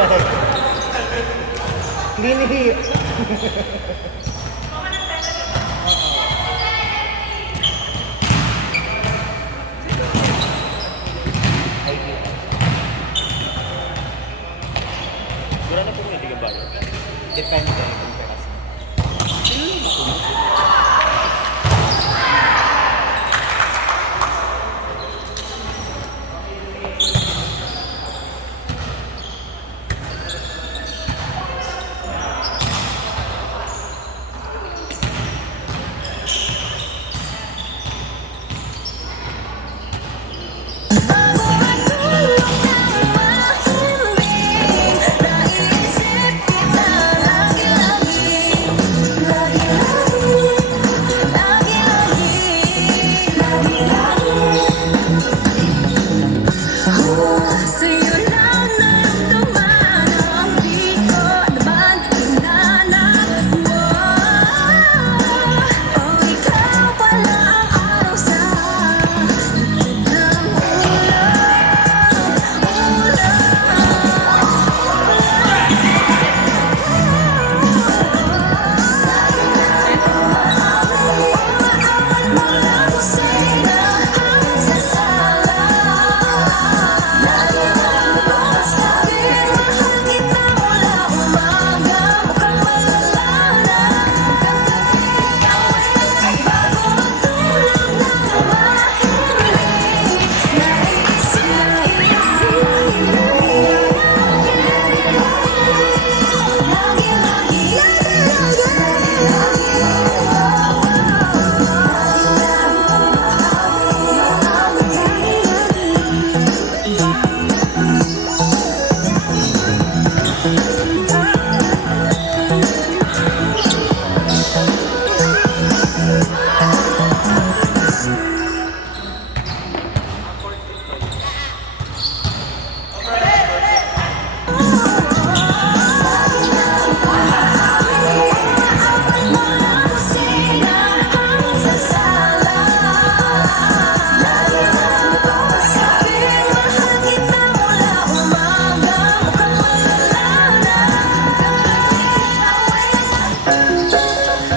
Linihi. Wala na po nga, di ka ba? Depende kung peras.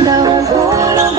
Daw ko lang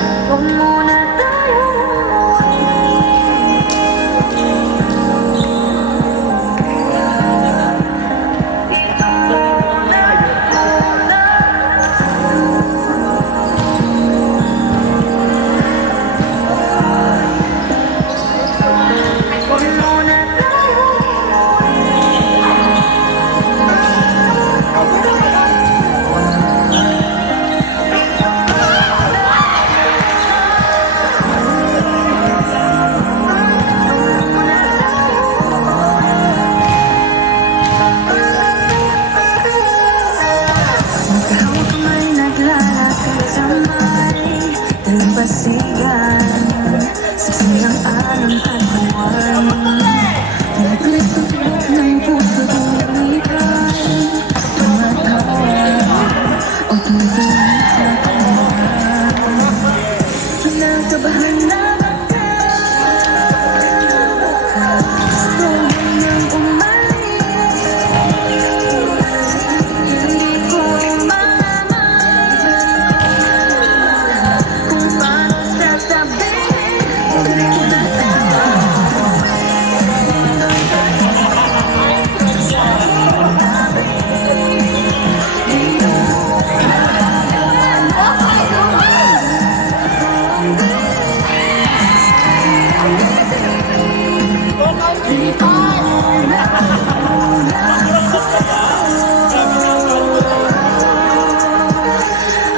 Huwag muna tayong magkahawak kamay naglalakad sa may dalampasigan. Saksi ang alam at buwan. Naglit ang tulog ng puso dumihan. Tumatawa o tumutuloy sa kanya. Pinagkabahan na baka gusto mo nang umalis. Hindi ko malaman kung paano sasabihin. Tuloy ko na tama.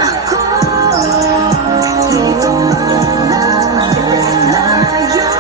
Ako dito malayo. Layo.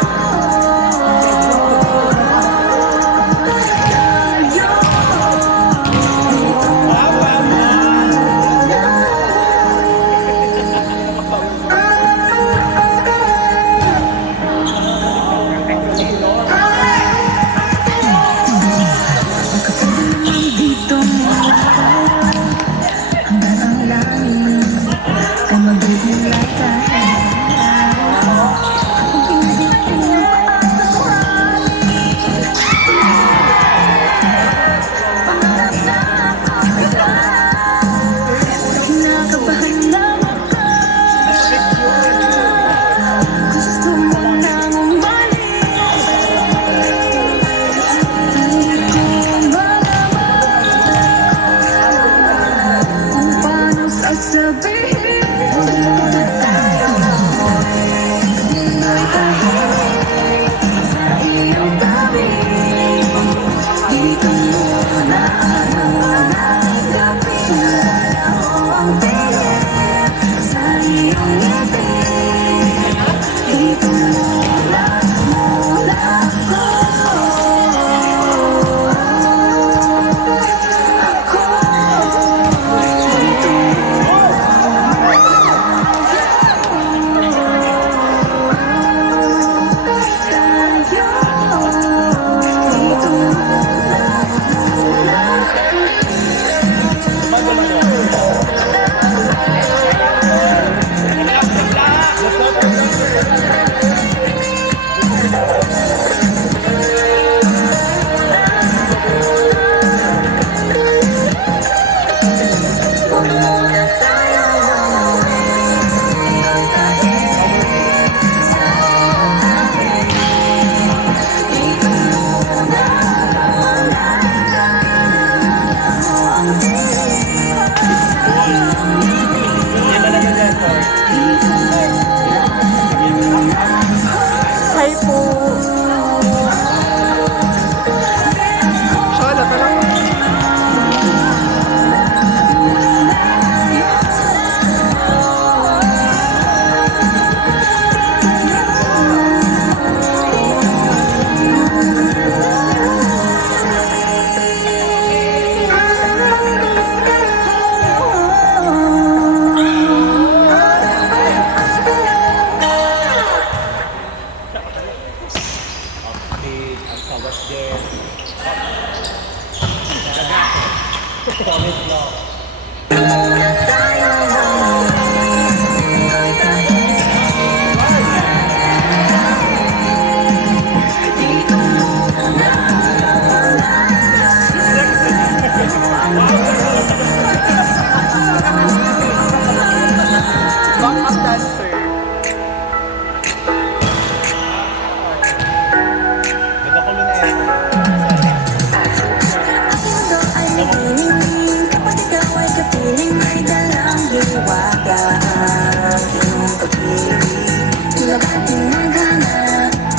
Tila ba't tinagana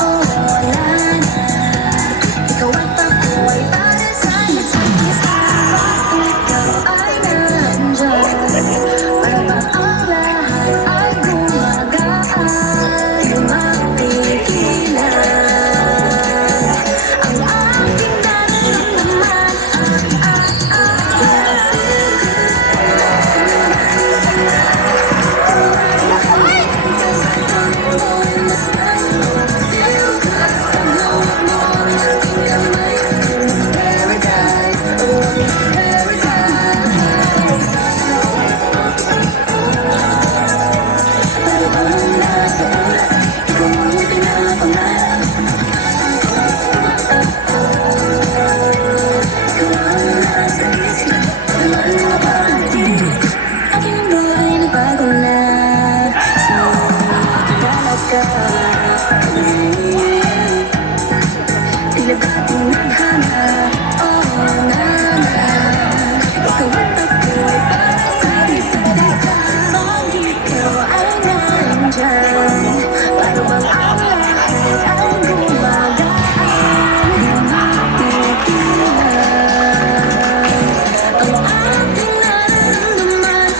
o wala na. Ikaw at ako ay para sa isa't isa. Ikaw ay nandyan, para bang ang lahat ay gumagaan. Mapigilan ang aking nararamdaman. Aking buhay nagbago na sa talaga. Tila ba tinadhana o naman. Ikaw at ako ay para sa isa't isa. Pag ikaw ay nandyan, para bang ang lahat ay gumagaan. Mapigilan ang ating nararamdaman.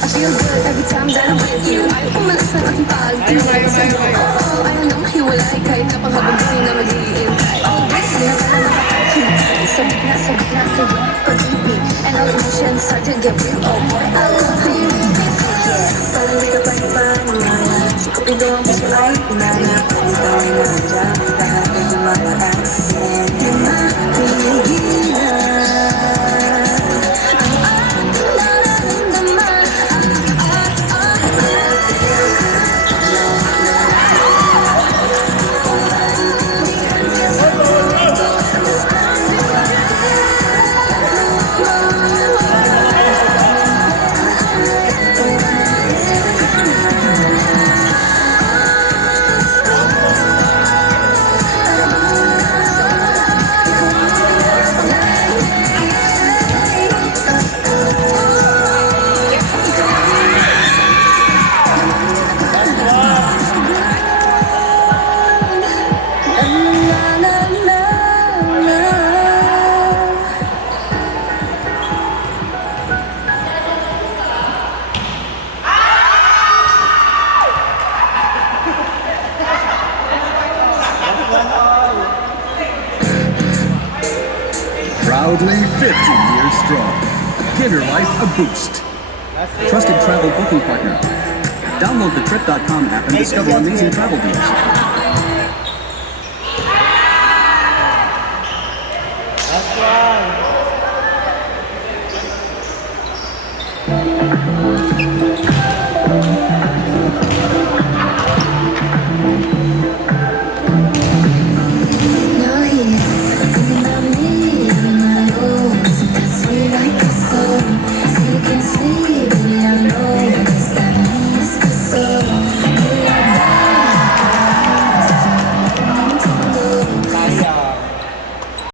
I feel good every time that I'm with you. Ayaw umalas ng aking pag-ibig sa'yo. Oo, ayaw nang mahiwalay kahit napanghabang buhay na mag-iintay. Oh, kaya ka na nakapagkintay. Sabik na sa'yo pag-ibig. And all emotions start to get real. Oh boy, I love you. Parang di ka pa ipanala. Si Cupido ang puso ay pinala. Kung ikaw ay nandiyan, lahat ay lumalasin. Di mapigilan ang ating nararamdaman. Proudly 50 years strong. Give your life a boost. Trusted travel booking partner. Download the Trip.com app and discover amazing travel deals.